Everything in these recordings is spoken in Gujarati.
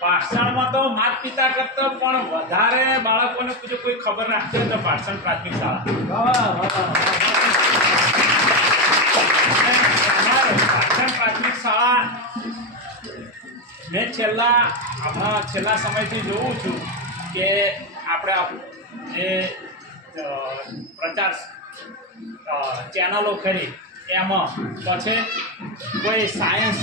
પાઠશાળામાં તો માતા પિતા કરતા પણ વધારે બાળકોને જો કોઈ ખબર રાખતી હોય તો પાઠશાળા પ્રાથમિક શાળા પાઠશાળા પ્રાથમિક શાળા મેં છેલ્લા સમયથી જોઉં છું કે આપણે જે પ્રચાર ચેનલો ખરી એમાં પછી કોઈ સાયન્સ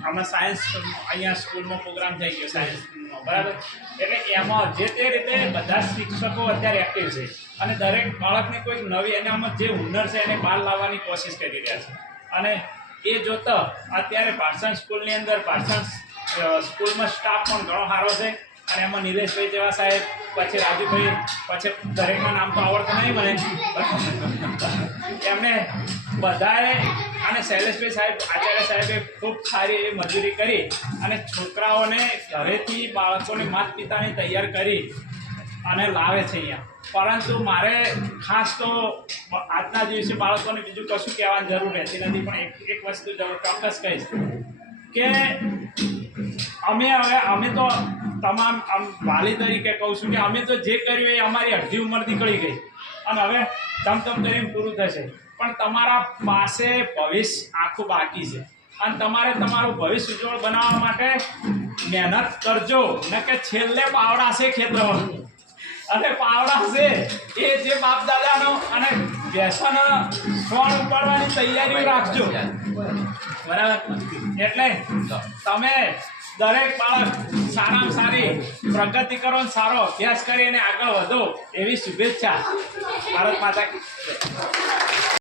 આમાં સાયન્સ અહીંયા સ્કૂલમાં પ્રોગ્રામ થઈ ગયો સાયન્સનો બરાબર એટલે એમાં જે તે રીતે બધા શિક્ષકો અત્યારે એક્ટિવ છે અને દરેક બાળકને કોઈક નવી અને આમાં જે હુનર છે એને બહાર લાવવાની કોશિશ કરી રહ્યા છે અને એ જોતા અત્યારે પાઠશાળા સ્કૂલની અંદર પાઠશાળા સ્કૂલમાં સ્ટાફ પણ ઘણો સારો છે અને એમાં નિલેશભાઈ જેવા સાહેબ પછી રાજુભાઈ પછી દરેકના નામ તો આવડતું નહીં મને એમને બધાએ અને શૈલેષભાઈ સાહેબ આચાર્ય સાહેબે ખૂબ સારી એવી મજૂરી કરી અને છોકરાઓને ઘરેથી બાળકોને માતા પિતાની તૈયાર કરી અને લાવે છે અહીંયા પરંતુ મારે ખાસ તો આજના દિવસે બાળકોને બીજું કશું કહેવાની જરૂર રહેતી નથી પણ એક વસ્તુ ચોક્કસ કહીશ કે અમે તો તમામ વાલી તરીકે કહું છું કે અમે તો જે કર્યું એ અમારી અડધી ઉંમર નીકળી ગઈ અને હવે તમ કરીને પૂરું થશે પણ તમારા પાસે ભવિષ્ય આખું બાકી છે અને તમારે તમારું ભવિષ્ય ઉજ્જવળ બનાવવા માટે મહેનત કરજો ને કે છેલ્લે પાવડા છે ખેતરમાં અને પાવડા છે એ જે બાપ દાદાનો અને વ્યસન સોણ ઉપાડવાની તૈયારી રાખજો બરાબર એટલે તમે દરેક બાળક સારામાં સારી પ્રગતિ કરો અને સારો અભ્યાસ કરીને આગળ વધો એવી શુભેચ્છા ભારત માતા કી